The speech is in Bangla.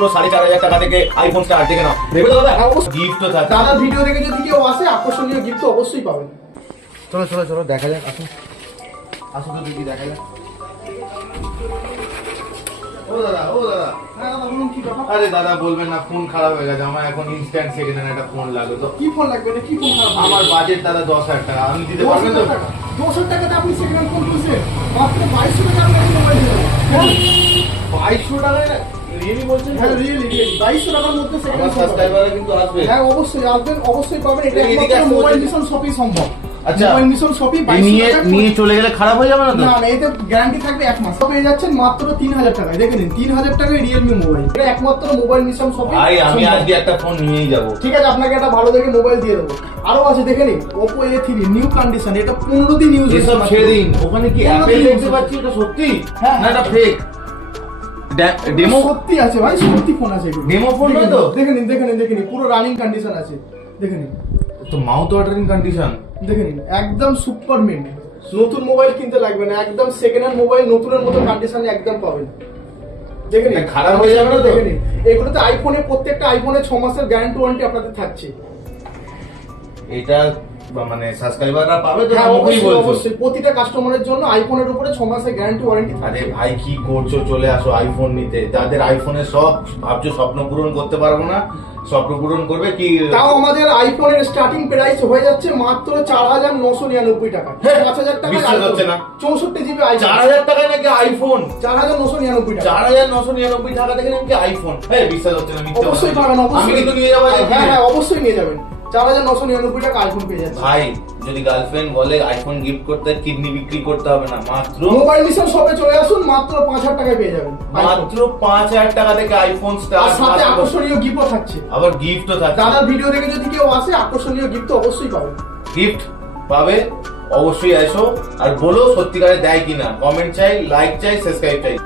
মাত্র 4,500 টাকা থেকে আইফোন স্টার দেখে নাও। দেখবে তো দাদা, গিফট তো থাকে। দাদার ভিডিও দেখে যদি কেউ আসে আকর্ষণীয় গিফট অবশ্যই পাবেন। চলো চলো চলো দেখা যাক, আসুন আসুন তো দেখি দেখা যাক। ও দাদা, ও দাদা। হ্যাঁ দাদা বলুন কি ব্যাপার? আরে দাদা বলবেন না, ফোন খারাপ হয়ে গেছে আমার, এখন ইনস্ট্যান্ট সেকেন্ড হ্যান্ড একটা ফোন লাগবে। তো কি ফোন লাগবে না? কি ফোন খারাপ? আমার বাজেট দাদা 10,000 টাকা, আমি দিতে পারবেন তো? 10,000 টাকাতে আপনি সেকেন্ড হ্যান্ড ফোন কিনছেন? মাত্র 2200 টাকা আপনি মোবাইল দিলেন। 2200 টাকায় রিয়েলি বলছেন? হ্যাঁ রিয়েলি 2200 টাকার মধ্যে সেকেন্ড আমার হ্যান্ড সাবস্ক্রাইবাররা কিন্তু আসবে। হ্যাঁ অবশ্যই আসবেন, অবশ্যই পাবেন। এটা এদিকে একমাত্র আসতে মোবাইল বলছি। মিশন শপই সম্ভব। আচ্ছা, মোবাইল মিশন শপই নিয়ে নিয়ে চলে গেলে খারাপ হয়ে যাবে না তো? না না, এতে গ্যারান্টি থাকবে 1 মাস। পেয়ে যাচ্ছেন মাত্র 3000 টাকায়। দেখে নিন 3000 টাকায় রিয়েলমি মোবাইল। এটা একমাত্র মোবাইল মিশন শপই। ভাই আমি আজকে একটা ফোন নিয়েই যাব। ঠিক আছে, আপনাকে একটা ভালো দেখে মোবাইল দিয়ে দেবো। আরো আছে দেখে নিন, Oppo A3 নিউ কন্ডিশন। এটা 15 দিন ইউজ এসব ছেড়ে দিন, ওখানে কি অ্যাপেল দেখতে পাচ্ছি, এটা সত্যি হ্যাঁ, না এটা ফেক? ডেমো সত্যি আছে ভাই, সত্যি ফোন আছে এগুলো। ডেমো ফোন নয় তো? দেখে নিন দেখে নিন দেখে নিন, পুরো রানিং কন্ডিশন আছে। দেখে নিন তো মাউথ ওয়াটারিং কন্ডিশন। দেখে নিন, একদম সুপার মিন্ট। নতুন মোবাইল কিনতে লাগবে না, একদম সেকেন্ড হ্যান্ড মোবাইল নতুনের মতো কন্ডিশনে একদম পাবেন। দেখে নিন খারাপ হয়ে যাবে না তো? দেখে নিন, এগুলোতে আইফোনে প্রত্যেকটা আইফোনে 6 মাসের গ্যারান্টি ওয়ারেন্টি আপনাদের থাকছে। এটা মানে সাবস্ক্রাইবাররা পাবে তো? হ্যাঁ মুখেই অবশ্যই বলছো? অবশ্যই, প্রতিটা কাস্টমারের জন্য আইফোনের উপরে 6 মাসের গ্যারান্টি ওয়ারেন্টি থাকছে। আরে ভাই কি করছো, চলে আসো আইফোন নিতে। যাদের আইফোনে সব ভাবছো স্বপ্ন পূরণ করতে পারবো না, স্বপ্ন পূরণ করবে কি? তাও আমাদের আইফোনের স্টার্টিং প্রাইস হয়ে যাচ্ছে মাত্র 4,999 টাকা। হ্যাঁ, 5,000 টাকা বিশ্বাস হচ্ছে না। 64 জিবি আইফোন 4,000 টাকায় নাকি আইফোন? 4,999 টাকা। 4,999 টাকা থেকে নাকি আইফোন? হ্যাঁ বিশ্বাস হচ্ছে না, মিথ্যে অবশ্যই কথা। পাবেন, অবশ্যই। আমি কিন্তু নিয়ে যাবো। হ্যাঁ হ্যাঁ অবশ্যই নিয়ে যাবেন। 4,999 টাকা আইফোন পেয়ে যাচ্ছে। ভাই যদি গার্লফ্রেন্ড বলে আইফোন গিফট করতে, কিডনি বিক্রি করতে হবে না, মাত্র মোবাইল মিশন শপে চলে আসুন, মাত্র 5,000 টাকায় পেয়ে যাবেন iPhone। মাত্র 5,000 টাকা থেকে আইফোন আর স্টার, সাথে আকর্ষণীয় গিফটও থাকছে। আবার গিফটও থাকে। দাদার ভিডিও দেখে যদি কেউ আসে আকর্ষণীয় গিফট অবশ্যই পাবেন। গিফট পাবে, অবশ্যই এসো আর বলো সত্যিকারে দেয় কিনা। কমেন্ট চাই, লাইক চাই, সাবস্ক্রাইব চাই।